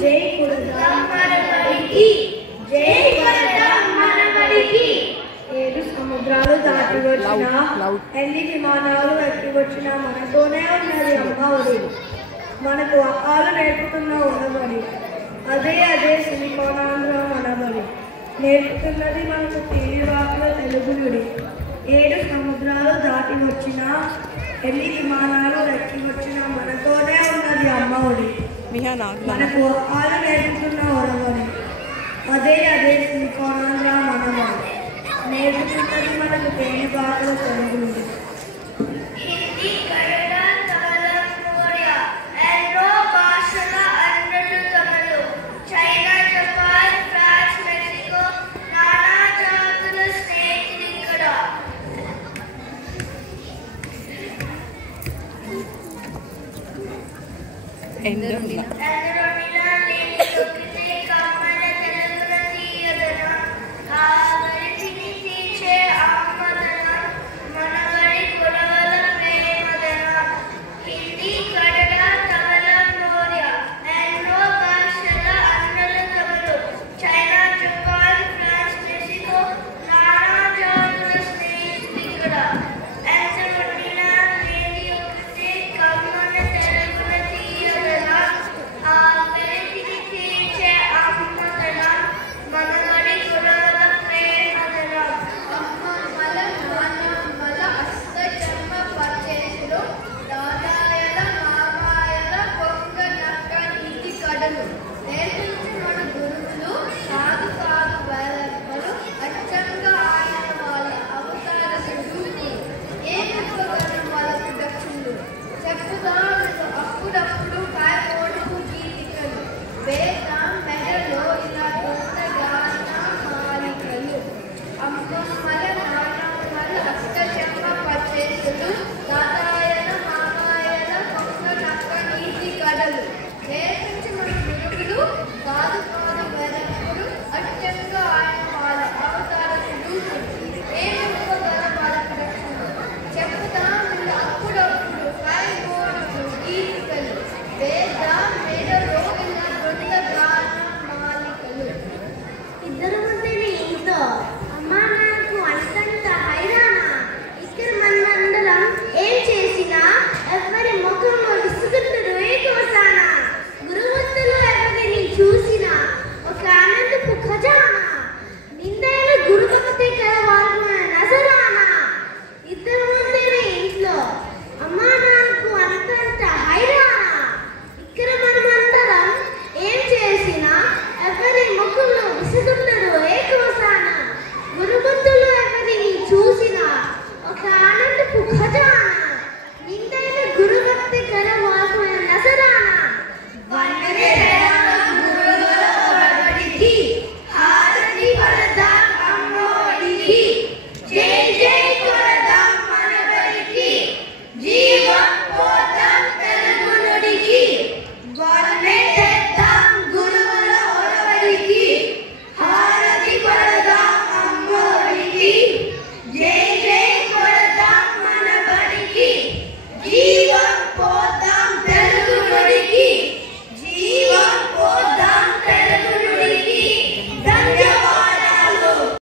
జై కొడదాం మనబడికి, జై కొడదాం మనబడికి. 7 సముద్రాలు దాటి వచ్చిన, ఎన్ని విమానాలు ఎక్కి వచ్చిన మనతోనే ఉన్నది అమ్మ ఒడి. మనకు అక్కాలు నేర్పుతున్న ఉండబడి, అదే సిలికోనాంధ్ర మనబడి. నేర్పుతున్నది మనకు తీరివాకుల తెలుగు నుడి. 7 సముద్రాలు దాటి వచ్చిన, ఎన్ని విమానాలు ఎక్కి వచ్చిన మనతోనే ఉన్నది అమ్మ ఒడి. మనకు అక్కాలు నేర్పుతున్న ఉండబడి, అదే సిలికోనాంధ్ర మనబడి. నేర్పుతున్నది మనకు తీరివాకుల తెలుగు నుడి. నేర్పించి మన గురువులు